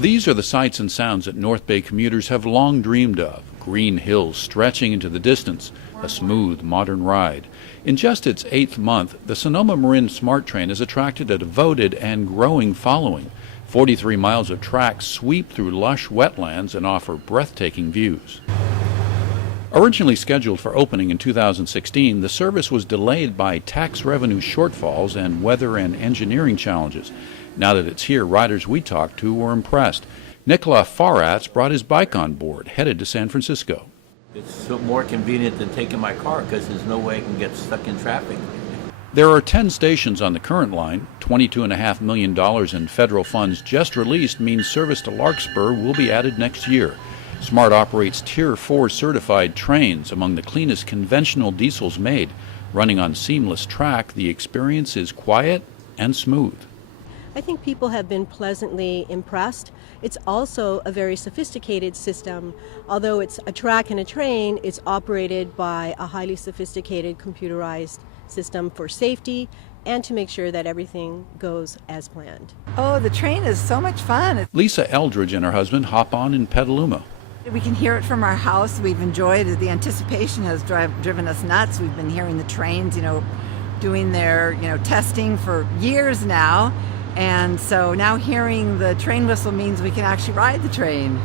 These are the sights and sounds that North Bay commuters have long dreamed of. Green hills stretching into the distance, a smooth, modern ride. In just its 8th month, the Sonoma-Marin Smart Train has attracted a devoted and growing following. 43 miles of track sweep through lush wetlands and offer breathtaking views. Originally scheduled for opening in 2016, the service was delayed by tax revenue shortfalls and weather and engineering challenges. Now that it's here, riders we talked to were impressed. Nicola Farats brought his bike on board, headed to San Francisco. It's more convenient than taking my car because there's no way I can get stuck in traffic. There are 10 stations on the current line. $22.5 million in federal funds just released means service to Larkspur will be added next year. SMART operates Tier 4 certified trains, among the cleanest conventional diesels made. Running on seamless track, the experience is quiet and smooth. I think people have been pleasantly impressed. It's also a very sophisticated system. Although it's a track and a train, it's operated by a highly sophisticated computerized system for safety and to make sure that everything goes as planned. Oh, the train is so much fun. Lisa Eldredge and her husband hop on in Petaluma. We can hear it from our house. We've enjoyed it. The anticipation has driven us nuts. We've been hearing the trains, doing their, testing for years now. And so now hearing the train whistle means we can actually ride the train.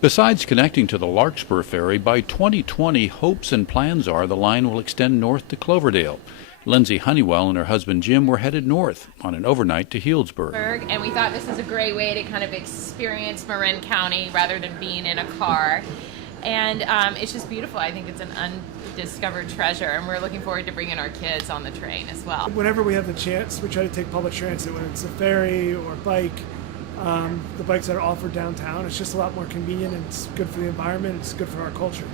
Besides connecting to the Larkspur Ferry, by 2020, hopes and plans are the line will extend north to Cloverdale. Lindsey, Hunnewell, and her husband Jim were headed north on an overnight to Healdsburg. And we thought this was a great way to kind of experience Marin County rather than being in a car. And it's just beautiful. I think it's an undiscovered treasure, and we're looking forward to bringing our kids on the train as well. Whenever we have the chance, we try to take public transit, whether it's a ferry or a bike. The bikes that are offered downtown, it's just a lot more convenient, and it's good for the environment, it's good for our culture.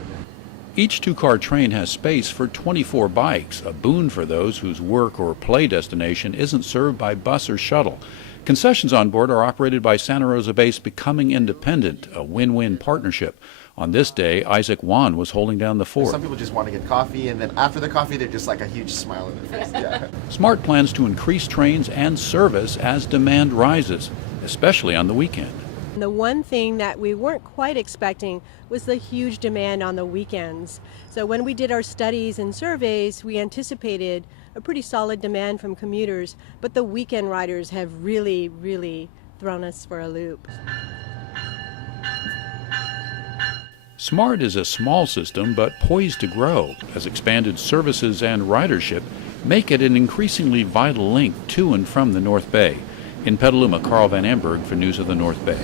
Each two-car train has space for 24 bikes, a boon for those whose work or play destination isn't served by bus or shuttle. Concessions on board are operated by Santa Rosa-based Becoming Independent, a win-win partnership. On this day, Isaac Wan was holding down the fort. Some people just want to get coffee, and then after the coffee, they're just like a huge smile on their face. Yeah. SMART plans to increase trains and service as demand rises, especially on the weekend. The one thing that we weren't quite expecting was the huge demand on the weekends. So when we did our studies and surveys, we anticipated a pretty solid demand from commuters, but the weekend riders have really thrown us for a loop. SMART is a small system but poised to grow as expanded services and ridership make it an increasingly vital link to and from the North Bay. In Petaluma, Carl Van Amberg for News of the North Bay.